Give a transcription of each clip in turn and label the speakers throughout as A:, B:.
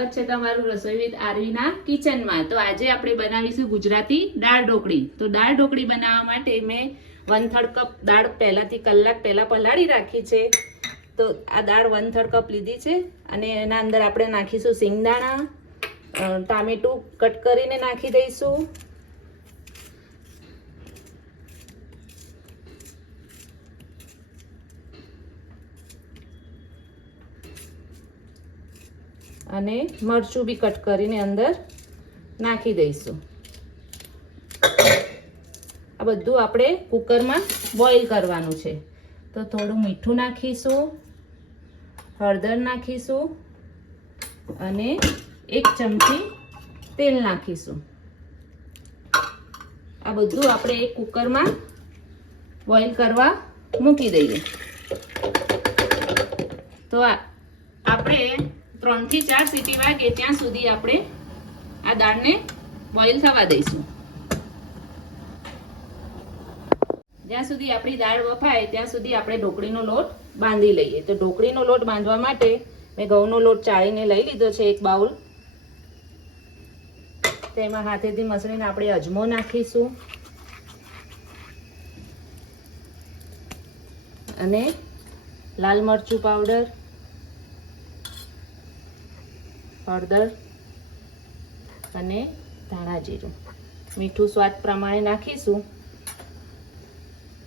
A: સ્વાગત છે તમારું રસોઈ આરવીના કિચનમાં. તો આજે આપણે બનાવીશું ગુજરાતી દાળ ઢોકળી. તો દાળ ઢોકળી બનાવવા માટે મેં વન થર્ડ કપ દાળ પહેલાંથી કલાક પહેલાં પલાળી રાખી છે. તો આ દાળ વન થર્ડ કપ લીધી છે અને એના અંદર આપણે નાખીશું સિંગદાણા ટામેટું કટ કરીને નાખી દઈશું. અને મરચું બી કટ કરીને અંદર નાખી દઈશું. આ બધું આપણે કુકરમાં બોઇલ કરવાનું છે. તો થોડું મીઠું નાખીશું, હળદર નાખીશું અને એક ચમચી તેલ નાખીશું. આ બધું આપણે એક કુકરમાં બોઇલ કરવા મૂકી દઈએ. તો આપણે ત્રણથી ચાર સીટી વાગે ત્યાં સુધી આપણે આ દાળને બોઇલ થવા દઈશું. જ્યાં સુધી આપણી દાળ વફાય, ત્યાં સુધી આપણે ઢોકળીનો લોટ બાંધી લઈએ. તો ઢોકળીનો લોટ બાંધવા માટે મેં ઘઉંનો લોટ ચાળીને લઈ લીધો છે એક બાઉલ. તેમાં હાથેથી મસળીને આપણે અજમો નાખીશું. અને લાલ મરચું પાવડર હળદર અને ધાણા જીરું. મીઠું સ્વાદ પ્રમાણે નાખીશું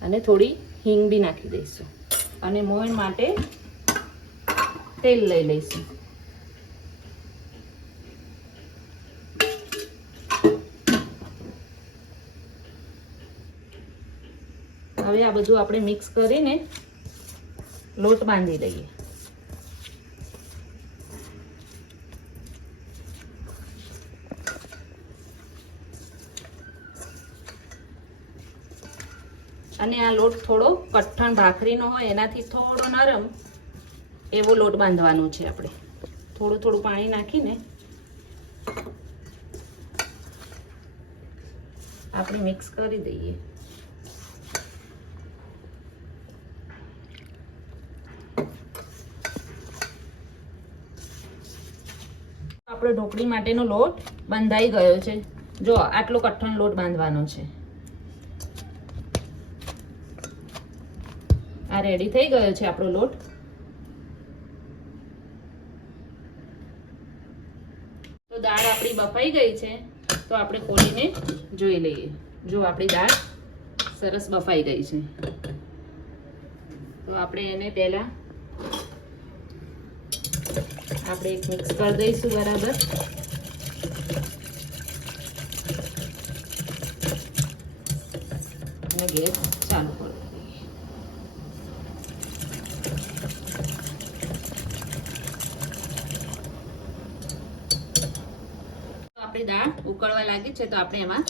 A: અને થોડી હિંગ બી નાખી દઈશું. અને મોહન માટે તેલ લઈ લઈશું. હવે આ બધું આપણે મિક્સ કરીને લોટ બાંધી લઈએ. અને આ લોટ થોડો કઠણ ભાખરીનો હોય, એનાથી થોડો નરમ એવો લોટ બાંધવાનો છે આપણે. થોડું થોડું પાણી નાખીને આપણે મિક્સ કરી દઈએ. આપણો ઢોકળી માટેનો લોટ બંધાઈ ગયો છે. જો, આટલો કઠણ લોટ બાંધવાનો છે. આ રેડી થઈ ગયો છે આપણો લોટ. તો દાળ આપણી બફાઈ ગઈ છે, તો આપણે ખોલીને જોઈ લઈએ. જો આપણી દાળ સરસ બફાઈ ગઈ છે. તો આપણે એને પહેલાં આપણે એક મિક્સ કરી દઈશું બરાબર. અને ગેસ ચાલુ કરી દઈએ તો આપણી દાળ ઉકળવા લાગી છે તો આપણે એમાં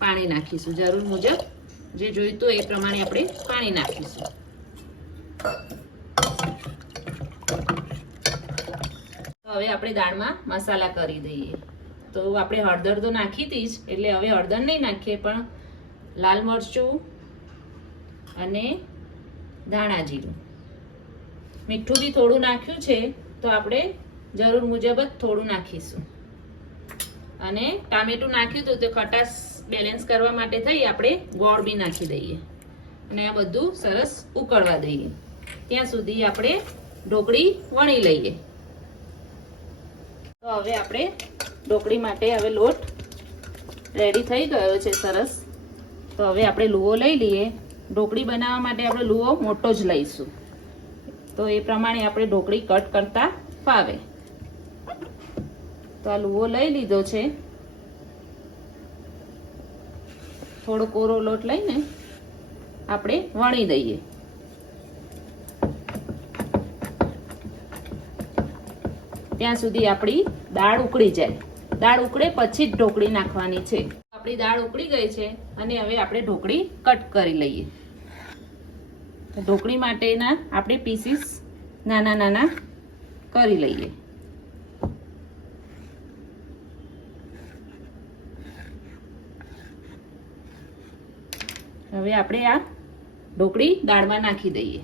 A: પાણી નાખીશું. જરૂર મુજબ જે જોઈતું એ પ્રમાણે આપણે પાણી નાખીશું. હવે આપણે દાળમાં મસાલા કરી દઈએ. તો આપણે હળદર તો નાખી હતી એટલે હવે હળદર નહીં નાખીએ, પણ લાલ મરચું અને ધાણા જીરું. મીઠું બી થોડું નાખ્યું છે, તો આપણે જરૂર મુજબ જ થોડું નાખીશું. અને ટામેટું નાખ્યું હતું, તો ખટાશ બેલેન્સ કરવા માટે થઈ, આપણે ગોળ બી નાખી દઈએ. અને આ બધું સરસ ઉકળવા દઈએ. ત્યાં સુધી આપણે ઢોકળી વણી લઈએ. તો હવે આપણે ઢોકળી માટે હવે લોટ રેડી થઈ ગયો છે, સરસ. તો હવે આપણે લુઓ લઈ લઈએ. ઢોકળી બનાવવા માટે આપણે લુઓ મોટો જ લઈશું. તો એ પ્રમાણે આપણે ઢોકળી કટ કરતા ફાવે. તો આ લુઓ લઈ લીધો છે. થોડો કોરો લોટ લઈને આપણે વણી દઈએ. ત્યાં સુધી આપણી દાળ ઉકળી જાય. દાળ ઉકળે પછી જ ઢોકળી નાખવાની છે. આપણી દાળ ઉકળી ગઈ છે અને હવે આપણે ઢોકળી કટ કરી લઈએ. ઢોકળી માટેના આપણે પીસીસ નાના નાના કરી લઈએ. હવે આપણે આ ઢોકળી દાળમાં નાખી દઈએ.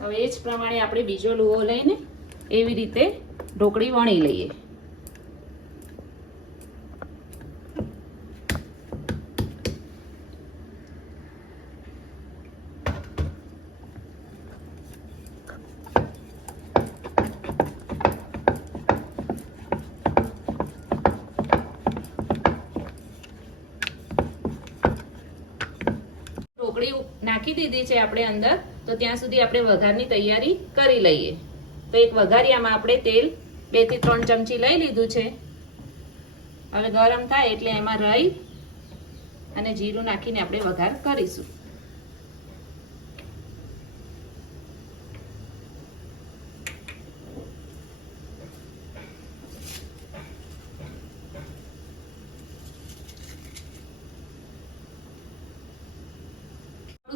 A: હવે એ જ પ્રમાણે આપણે બીજો લુઓ લઈને એવી રીતે ઢોકળી વણી લઈએ. નાખી દીધી છે આપણે અંદર, તો ત્યાં સુધી આપણે વઘારની તૈયારી કરી લઈએ. તો એક વઘારિયામાં આપણે તેલ બેથી ત્રણ ચમચી લઈ લીધું છે. હવે ગરમ થાય એટલે એમાં રાઈ અને જીરું નાખીને આપણે વઘાર કરીશું.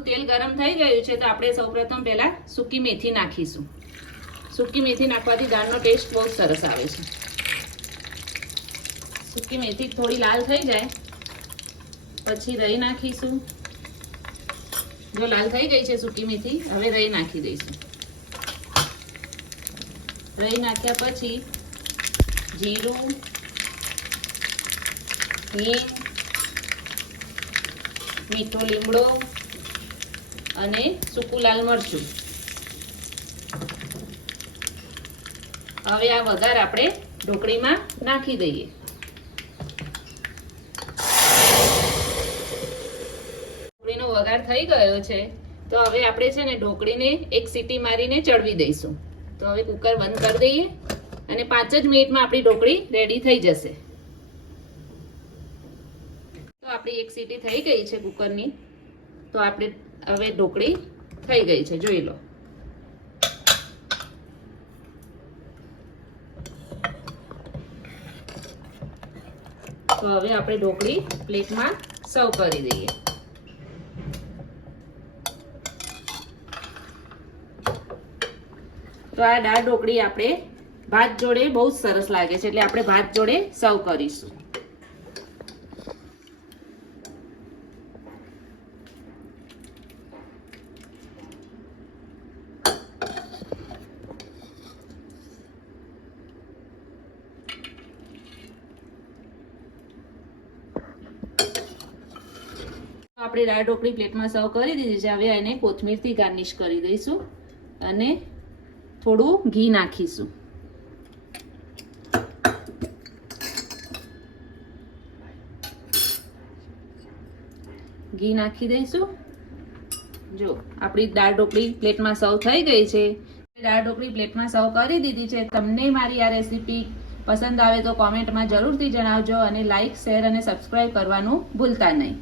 A: તેલ ગરમ થઈ ગયું છે તો આપણે સૌપ્રથમ પહેલા સૂકી મેથી નાખીશું. સૂકી મેથી નાખવાથી દાળનો ટેસ્ટ બહુ સરસ આવે છે. સૂકી મેથી થોડી લાલ થઈ જાય. પછી રહી નાખીશું. જો લાલ થઈ ગઈ છે સૂકી મેથી, હવે રહી નાખી દઈશું. રહી નાખ્યા પછી જીરું, હિંગ, મીઠો લીમડો અને સૂકું લાલ મરચું. હવે આ વઘાર આપણે ઢોકળીમાં નાખી દઈએ. ઢોકળીનો વઘાર થઈ ગયો છે. તો હવે આપણે છે ને ઢોકળીને એક સીટી મારીને ચડવી દઈશું. તો હવે કુકર બંધ કરી દઈએ અને પાંચ જ મિનિટમાં આપણી ઢોકળી રેડી થઈ જશે. તો આપણી એક સીટી થઈ ગઈ છે કુકરની. તો આપણે હવે ઢોકળી થઈ ગઈ છે, જોઈ લો. તો હવે આપણે ઢોકળી પ્લેટમાં સર્વ કરી દઈએ. તો આ દાળ ઢોકળી આપણે ભાત જોડે બહુ જ સરસ લાગે છે, એટલે આપણે ભાત જોડે સર્વ કરીશું. આપણે દાળ ઢોકળી પ્લેટમાં સર્વ કરી દીધી છે. હવે એને કોથમીરથી ગાર્નિશ કરી દઈશું અને થોડું ઘી નાખીશું. ઘી નાખી દઈશું. જો, આપણી દાળ ઢોકળી પ્લેટમાં સર્વ થઈ ગઈ છે. દાળ ઢોકળી પ્લેટમાં સર્વ કરી દીધી છે. તમને મારી આ રેસીપી પસંદ આવે તો કોમેન્ટમાં જરૂરથી જણાવજો અને લાઇક શેર અને સબસ્ક્રાઈબ કરવાનું ભૂલતા નહીં.